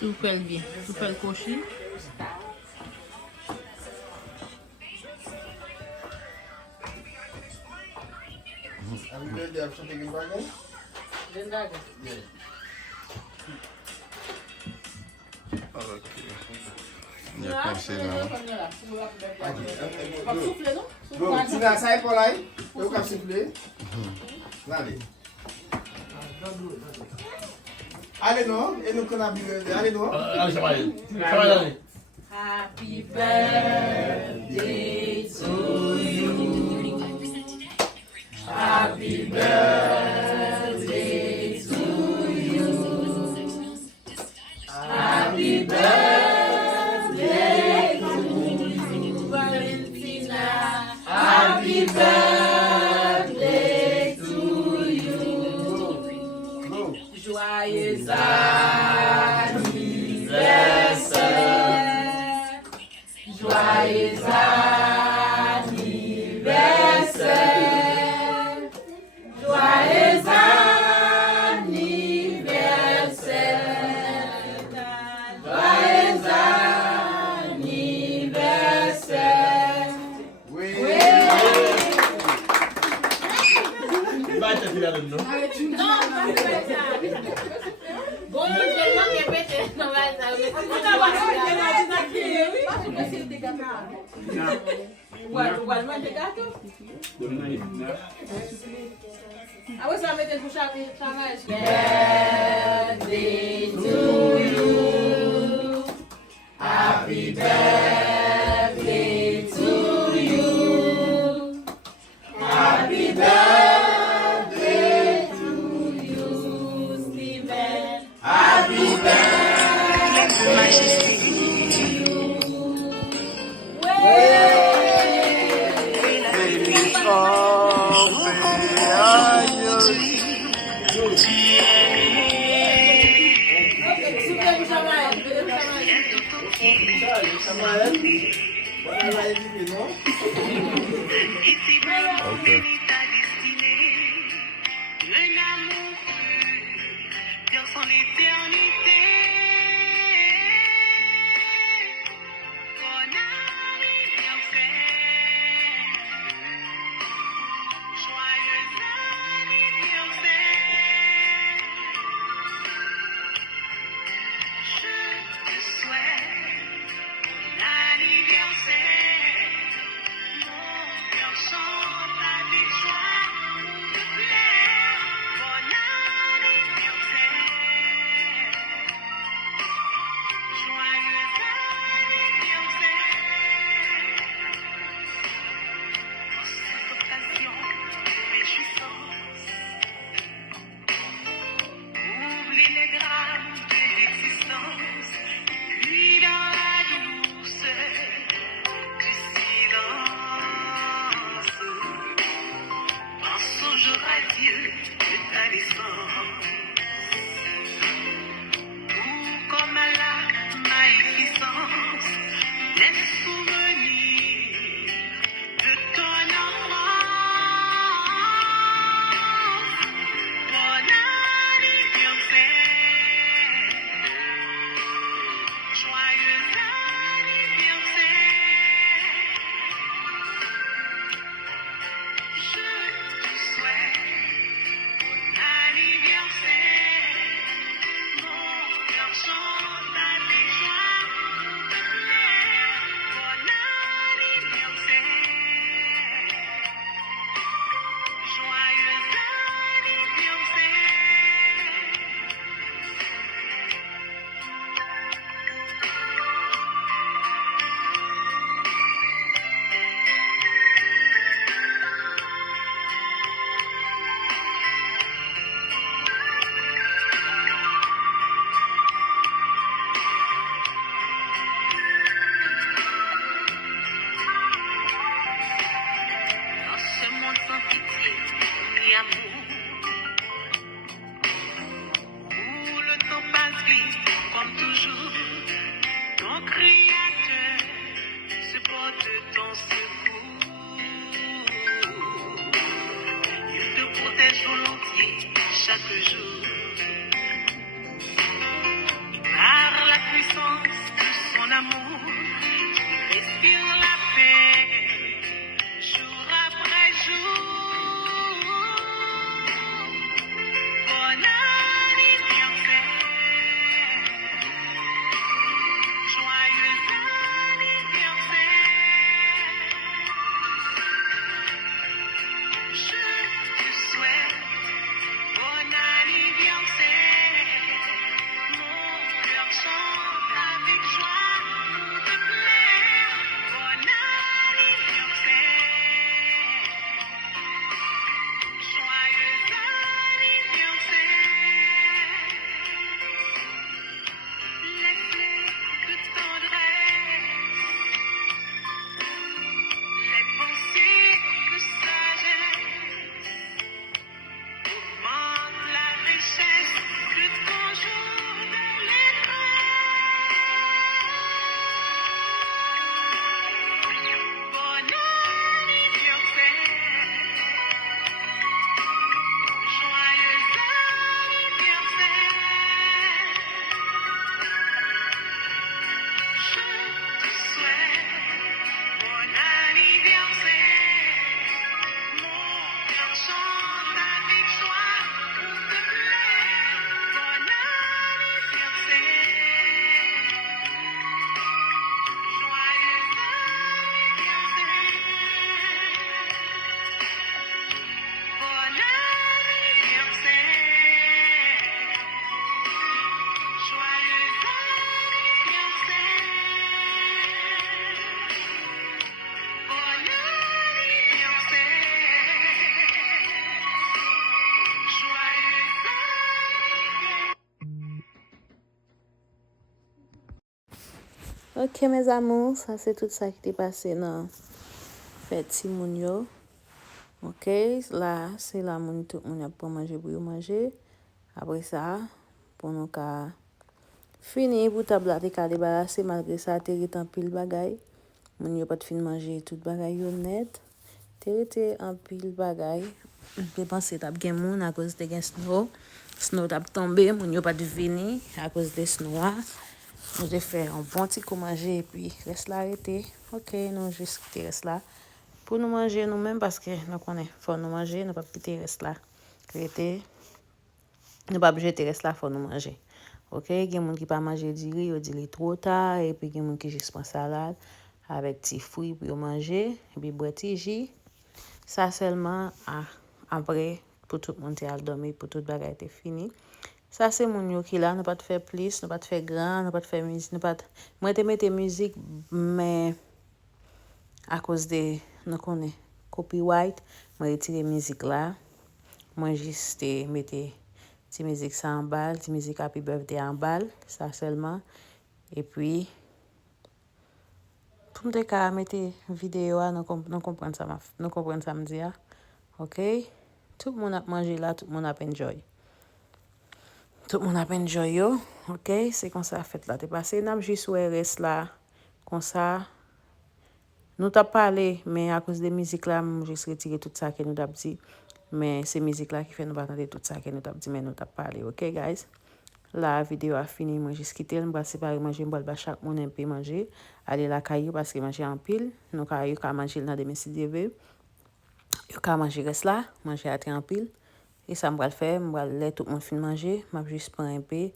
Tout fait bien. Tout fait le cocher. Happy birthday, have something in Dragon? In Dragon? Yeah. Il y a pensé là. Pas souffler, non? Bon, tu n'as ça pour là? Tu veux siffler? Allez. Allez, non? Et nous, qu'on a happy birthday. Allez, non? Allez, ça va aller. Ça va aller. Happy birthday to you. Happy birthday to you. Happy birthday to you, Valentina. Happy birthday to you. Joyeux anniversaire. Joyeux anniversaire. Joyeux anniversaire. Joyeux anniversaire. Oui. Il va être là dedans. Non, bon, je vois que peut-être non va ça. Ah oui, ça met pour chaque travail. Birthday to you. Happy birthday to you. Happy birthday to you, Steven. Happy birthday to you. Ok. Un amour dans son éternité. Bon anniversaire. Joyeux anniversaire. Je te souhaite bon anniversaire. Mon cœur chante la victoire pour te plaire. Bon anniversaire. Joyeux anniversaire. Pour cette occasion de réjouissance, oublie les drames de l'existence, puis dans la douceur du silence, pense au jour à Dieu de ta naissance, ou comme à la magnificence des souvenirs de ton enfance. Bon anniversaire. Joyeux anniversaire. Je te souhaite bon anniversaire. Mon cœur chante la victoire pour te plaire. Bon anniversaire. Joyeux anniversaire. Dans ce monde sans pitié ni amour, où le temps passe vite comme toujours, ton Créateur se porte ton secours. Il te protège volontiers chaque jour. Ok, mes amours, ça c'est tout ça qui est passé dans fête Simon yo. Ok, là, c'est là où tout le monde a pour manger pour manger. Après ça, pour nous fini pour table là, t'es débarrasser malgré ça, t'es en pile bagay. Moun yo pas de fin manger tout bagay yo net. T'es en pile bagay. Je pense que t'as bien moun à cause de gen snow. Snow t'a tombé, moun yo pas de venir à cause de snow. Nous devons faire un bon petit coup manger et puis reste là arrêté. Ok, nous juste quitter reste là. Pour nous manger nous-mêmes parce que nous connaissons, faut nous manger, nous pas quitter reste là. Arrêté. Nous pas obligé de rester là, faut nous manger. Ok, il y a des gens qui pas manger du riz, ils disent trop tard et puis il y a des gens qui juste prennent salade avec des fruits pour manger et puis boire petit jus. Ça seulement après pour tout le monde à dormir, pour toute bagage est fini. Ça c'est mon yo qui là, nous pas de faire plus, nous pas de faire grand, nous pas de faire musique, nous pas moi te mettre musique mais à cause de nous connaît copyright, moi retirer musique là. Moi juste mettre ti musique ça en balle, ti musique happy birthday en balle, ça seulement. Et puis pour me ka mettre vidéo nous comprendre ça nous comprendre ça me dire. OK? Tout le monde a mangé là, tout le monde a enjoy. Tout le monde a enjoy yo. OK? C'est comme ça fait là t'es passé n'a juste reste là comme ça. Nous t'a parlé mais à cause de musique là, juste retirer tout ça que nous t'a dit. Mais c'est musique là qui fait nous pas entendre tout ça que nous t'a dit mais nous t'a parlé. OK guys? La vidéo a fini, moi juste quitter, je vais séparer manger, je vais chaque monde un peu manger, aller la caillou parce que manger en pile, nous caillou ka manger dans des messes de yo ka manger reste là, manger à en pile. Et ça me va le faire, je vais laisser tout le monde fin manger, je vais juste prendre un peu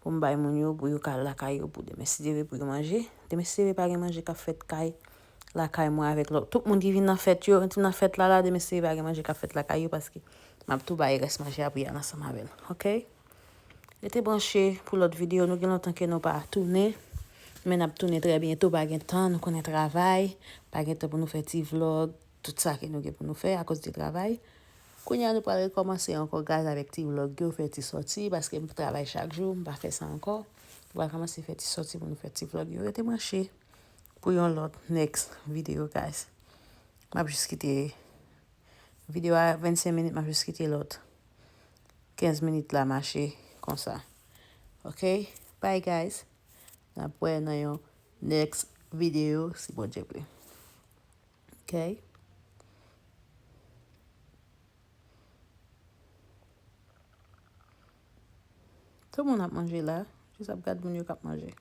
pour me bailler mon yo pour yo ka la caillou pour des messes de pour manger. Des messes de pas manger ka fête caille. La caille moi avec l'autre. Tout le monde qui vient dans fête yo, dans fête là des messes de manger ka fête la caillou parce que m'a tout bailler reste manger après ensemble avec. OK? Restez branché pour l'autre vidéo. Nous avons longtemps que nous pas tourner. Mais nous avons tourné très bientôt. Pas de temps, nous connaissons le travail. Pas de temps pour nous faire des vlogs. Tout ça que nous avons pour nous faire à cause du travail. Quand nous allons recommencer encore gaz avec des vlogs, faire des sorties. Parce que nous travaillons chaque jour. Je ne vais pas faire ça encore. On va commencer à faire des sorties pour nous faire des vlogs. Restez branché pour l'autre next vidéo, guys. Je vais juste quitter la vidéo à 25 minutes. Je vais juste quitter l'autre 15 minutes là, marcher. Comme ça. OK? Bye, guys. Après, dans une next video, si bon Dieu plaît. OK? Tout le monde a mangé là. Juste regarde mon yo a mangé.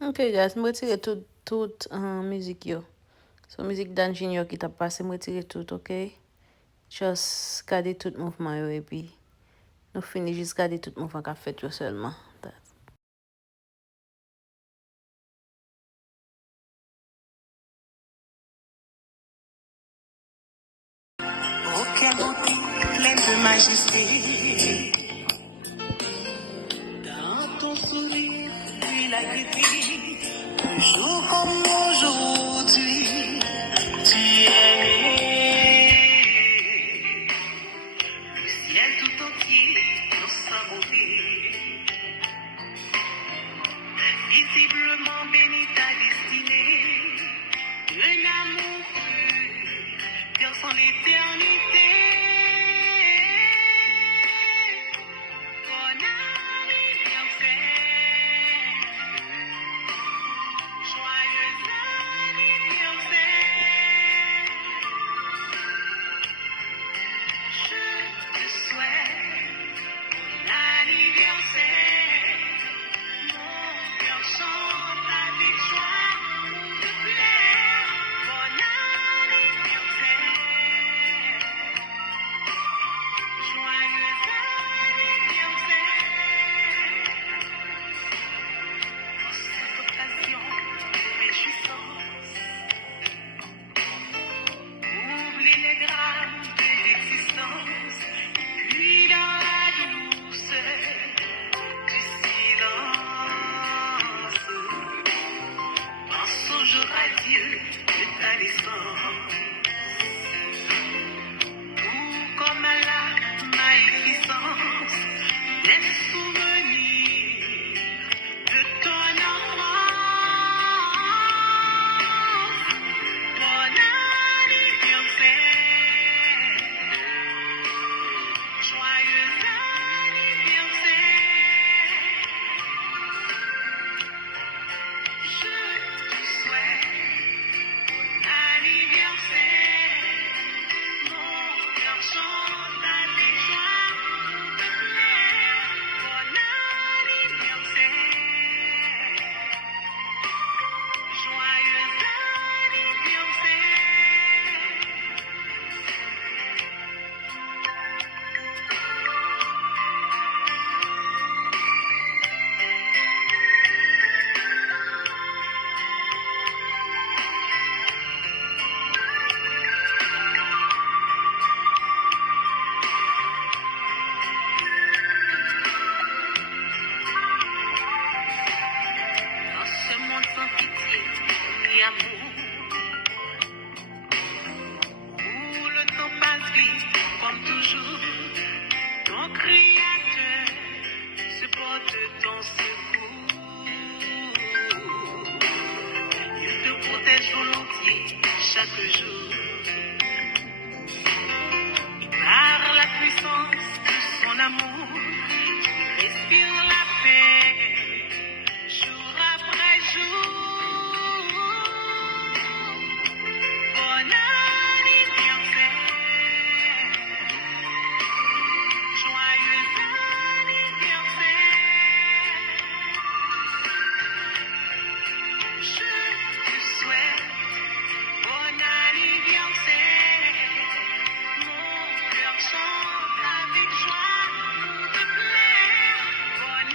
Ok, guys, je retire toute musique yo. So, musique Dan Junior qui t'a passé, je retire tout, ok? Just garder tout mouvement yo, et puis nous finissons juste garder tout mouvement qu'a fait yo seulement. Oh, quelle beauté, pleine de majesté. Dans ton sourire, puis la gaieté. Un jour comme aujourd'hui, tu es né. Le ciel tout entier, dans sa beauté. Visiblement béni ta destinée. Un amour pur, vers son éternité. Bon anniversaire. Joyeux anniversaire. Je te souhaite bon anniversaire. Mon cœur chante avec joie pour te plaire. Bon anniversaire. Joyeux anniversaire. Pour cette occasion de réjouissance, oublie les drames de l'existence, puis dans la douceur du silence, pense au jour à Dieu de ta naissance, tout comme à la magnificence des souvenirs de ton enfance. Bon anniversaire, joyeux anniversaire. Je te souhaite bon anniversaire. Mon cœur chante avec joie pour te plaire. Bon anniversaire. Joyeux anniversaire. Dans ce monde sans pitié ni amour, où le temps passe vite comme toujours, ton Créateur se porte ton secours. Il te protège volontiers chaque jour. Par la puissance de son amour, tu respires la paix. Jour après jour, bon anniversaire, joyeux anniversaire. Je te souhaite bon anniversaire. Mon cœur chante avec joie pour te plaire. Bon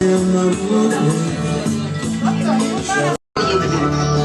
Thank you.